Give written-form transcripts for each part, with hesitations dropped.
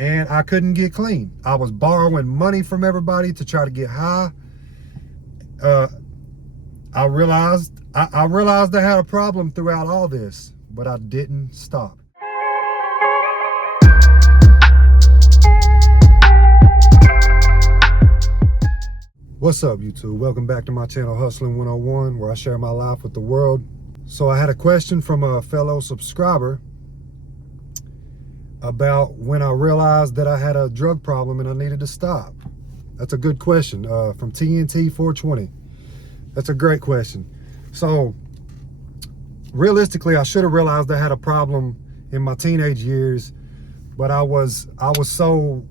and I couldn't get clean. I was borrowing money from everybody to try to get high. I realized I had a problem throughout all this, but I didn't stop. What's up, YouTube? Welcome back to my channel, Hustling 101, where I share my life with the world. So I had a question from a fellow subscriber about when I realized that I had a drug problem and I needed to stop. That's a good question, from TNT 420. That's a great question. So realistically, I should have realized I had a problem in my teenage years, but I was so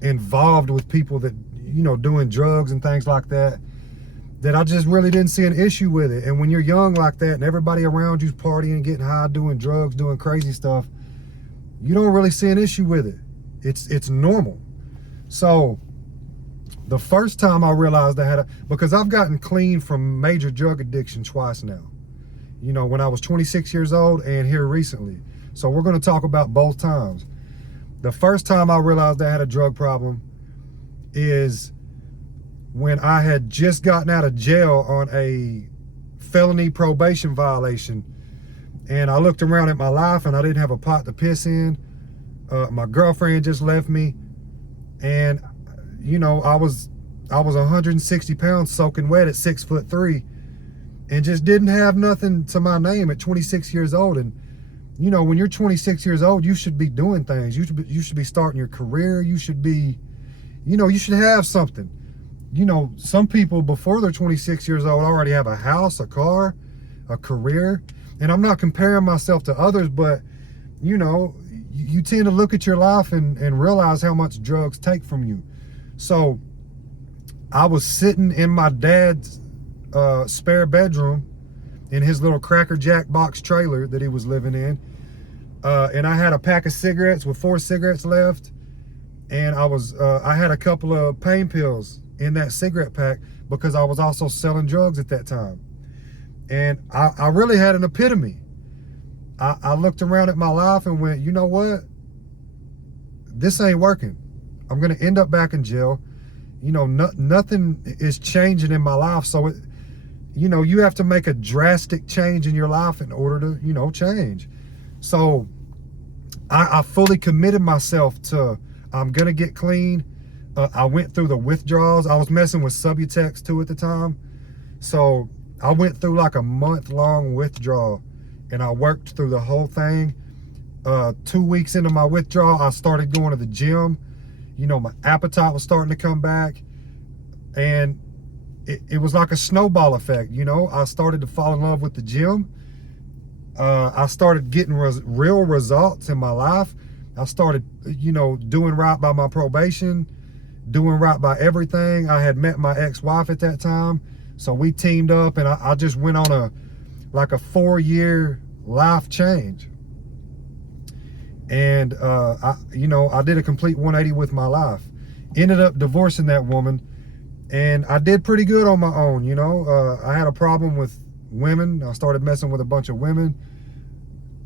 involved with people that, you know, doing drugs and things like that, that I just really didn't see an issue with it. And when you're young like that and everybody around you's partying, getting high, doing drugs, doing crazy stuff, you don't really see an issue with it. It's normal. So the first time I realized I had because I've gotten clean from major drug addiction twice now. You know, when I was 26 years old and here recently. So we're going to talk about both times. The first time I realized I had a drug problem is when I had just gotten out of jail on a felony probation violation. And I looked around at my life and I didn't have a pot to piss in. My girlfriend just left me. And, you know, I was 160 pounds soaking wet at 6'3", and just didn't have nothing to my name at 26 years old. And, you know, when you're 26 years old, you should be doing things. You should be starting your career. You should be, you know, you should have something. You know, some people before they're 26 years old already have a house, a car, a career. And I'm not comparing myself to others, but, you know, you tend to look at your life and realize how much drugs take from you. So I was sitting in my dad's spare bedroom in his little Cracker Jack box trailer that he was living in. And I had a pack of cigarettes with 4 cigarettes left. And I had a couple of pain pills in that cigarette pack because I was also selling drugs at that time. And I really had an epiphany. I looked around at my life and went, you know what? This ain't working. I'm going to end up back in jail. You know, nothing is changing in my life. So, you know, you have to make a drastic change in your life in order to, you know, change. So I fully committed myself to, I'm going to get clean. I went through the withdrawals. I was messing with Subutex too at the time. So I went through like a month-long withdrawal and I worked through the whole thing. 2 weeks into my withdrawal, I started going to the gym. You know, my appetite was starting to come back. And it was like a snowball effect, you know. I started to fall in love with the gym. I started getting real results in my life. I started, you know, doing right by my probation, doing right by everything. I had met my ex-wife at that time. So we teamed up and I just went on a 4-year life change. And, you know, I did a complete 180 with my life. Ended up divorcing that woman. And I did pretty good on my own, you know. I had a problem with women. I started messing with a bunch of women.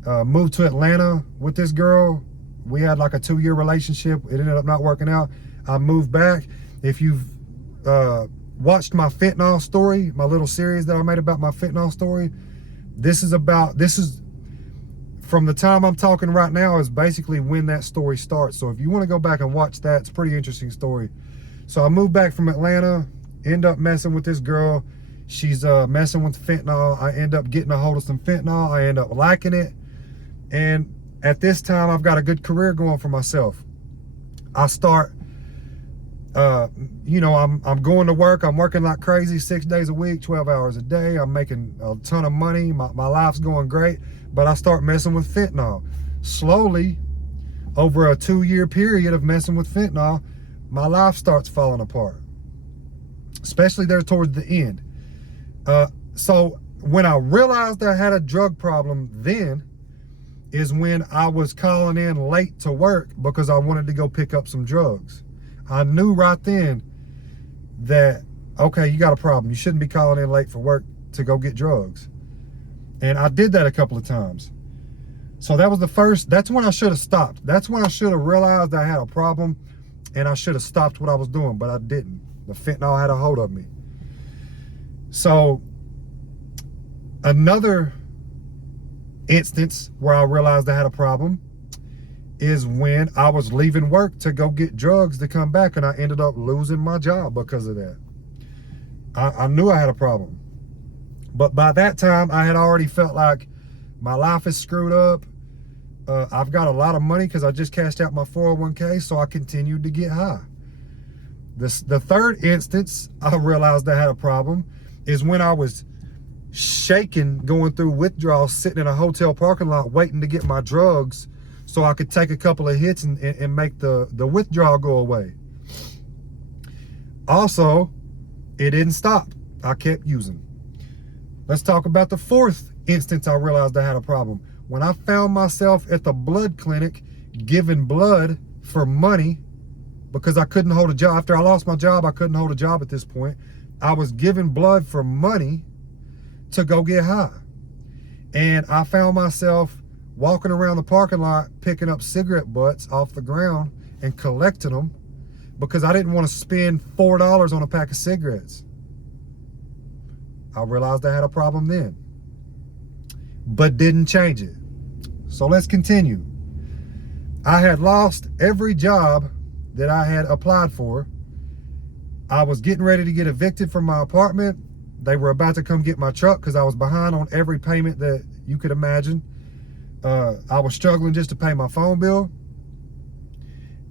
Moved to Atlanta with this girl. We had like a 2-year relationship. It ended up not working out. I moved back. If you've watched my fentanyl story, my little series that I made about my fentanyl story, this is from the time I'm talking right now is basically when that story starts. So if you want to go back and watch that, it's a pretty interesting story. So I moved back from Atlanta, end up messing with this girl. She's messing with fentanyl. I end up getting a hold of some fentanyl. I end up liking it. And at this time, I've got a good career going for myself. I start, you know, I'm going to work. I'm working like crazy 6 days a week, 12 hours a day. I'm making a ton of money. My life's going great. But I start messing with fentanyl. Slowly, over a 2-year period of messing with fentanyl, my life starts falling apart. Especially there towards the end. So when I realized I had a drug problem then is when I was calling in late to work because I wanted to go pick up some drugs. I knew right then that, okay, you got a problem. You shouldn't be calling in late for work to go get drugs. And I did that a couple of times. So that was the first, that's when I should have stopped. That's when I should have realized I had a problem and I should have stopped what I was doing, but I didn't. The fentanyl had a hold of me. So another instance where I realized I had a problem is when I was leaving work to go get drugs to come back, and I ended up losing my job because of that. I knew I had a problem. But by that time, I had already felt like my life is screwed up. I've got a lot of money because I just cashed out my 401k, so I continued to get high. The third instance I realized I had a problem is when I was shaking, going through withdrawals, sitting in a hotel parking lot waiting to get my drugs so I could take a couple of hits and make the withdrawal go away. Also, it didn't stop. I kept using. Let's talk about the fourth instance I realized I had a problem. When I found myself at the blood clinic giving blood for money because I couldn't hold a job. After I lost my job, I couldn't hold a job at this point. I was giving blood for money to go get high. And I found myself walking around the parking lot picking up cigarette butts off the ground and collecting them because I didn't want to spend $4 on a pack of cigarettes. I realized I had a problem then, but didn't change it. So let's continue. I had lost every job that I had applied for. I was getting ready to get evicted from my apartment. They were about to come get my truck because I was behind on every payment that you could imagine. I was struggling just to pay my phone bill,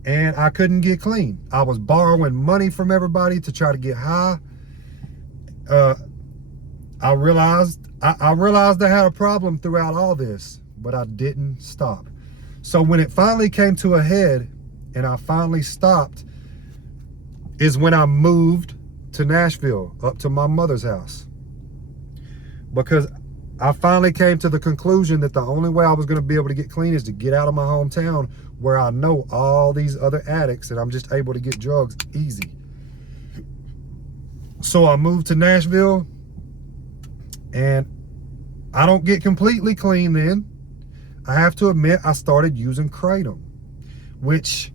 and I couldn't get clean. I was borrowing money from everybody to try to get high. I realized I had a problem throughout all this, but I didn't stop. So when it finally came to a head and I finally stopped is when I moved to Nashville, up to my mother's house. Because I finally came to the conclusion that the only way I was going to be able to get clean is to get out of my hometown where I know all these other addicts and I'm just able to get drugs easy. So I moved to Nashville, and I don't get completely clean then. I have to admit, I started using Kratom, which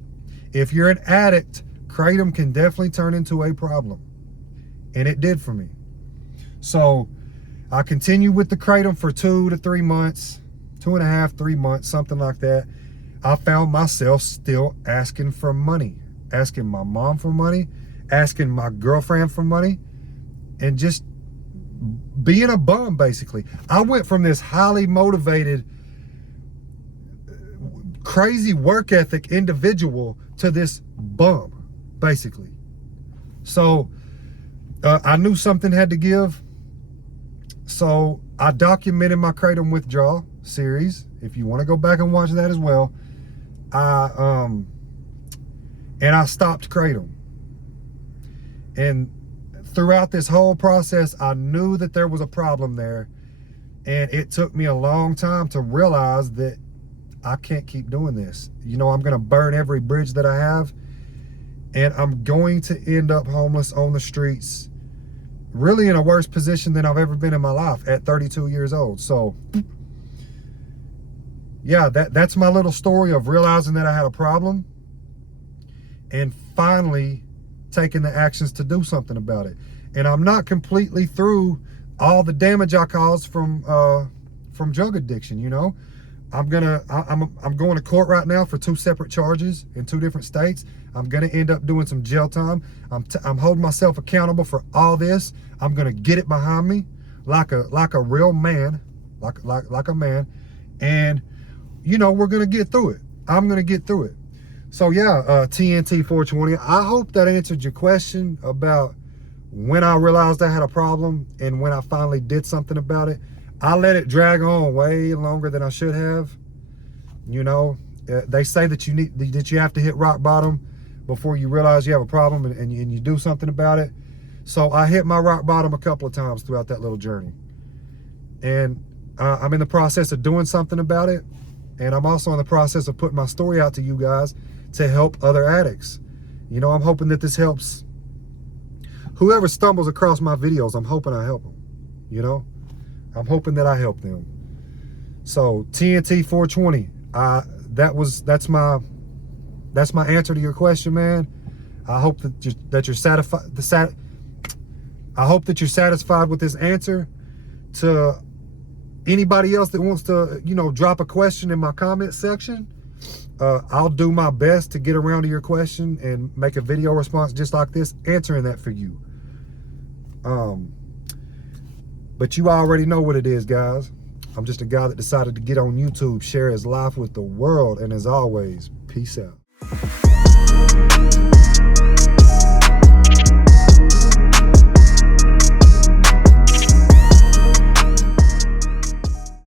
if you're an addict, Kratom can definitely turn into a problem. And it did for me. So I continued with the Kratom for 2 to 3 months, 2.5, 3 months, something like that. I found myself still asking for money, asking my mom for money, asking my girlfriend for money, and just being a bum, basically. I went from this highly motivated, crazy work ethic individual to this bum, basically. So I knew something had to give. So I documented my Kratom withdrawal series. If you want to go back and watch that as well. And I stopped Kratom. And throughout this whole process, I knew that there was a problem there. And it took me a long time to realize that I can't keep doing this. You know, I'm going to burn every bridge that I have. And I'm going to end up homeless on the streets, really in a worse position than I've ever been in my life at 32 years old. So, yeah, that's my little story of realizing that I had a problem and finally taking the actions to do something about it. And I'm not completely through all the damage I caused from drug addiction. You know, I'm going to court right now for 2 separate charges in 2 different states. I'm going to end up doing some jail time. I'm holding myself accountable for all this. I'm going to get it behind me like a real man, like a man. And, you know, we're going to get through it. I'm going to get through it. So, yeah, TNT 420, I hope that answered your question about when I realized I had a problem and when I finally did something about it. I let it drag on way longer than I should have. You know, they say that you have to hit rock bottom before you realize you have a problem and you do something about it. So I hit my rock bottom a couple of times throughout that little journey. And I'm in the process of doing something about it. And I'm also in the process of putting my story out to you guys to help other addicts. You know, I'm hoping that this helps whoever stumbles across my videos. I'm hoping I help them. You know, I'm hoping that I help them. So TNT 420, that's my answer to your question, man. I hope that you're satisfied. I hope that you're satisfied with this answer. To anybody else that wants to, drop a question in my comment section, I'll do my best to get around to your question and make a video response just like this, answering that for you. But you already know what it is, guys. I'm just a guy that decided to get on YouTube, share his life with the world, and as always, peace out.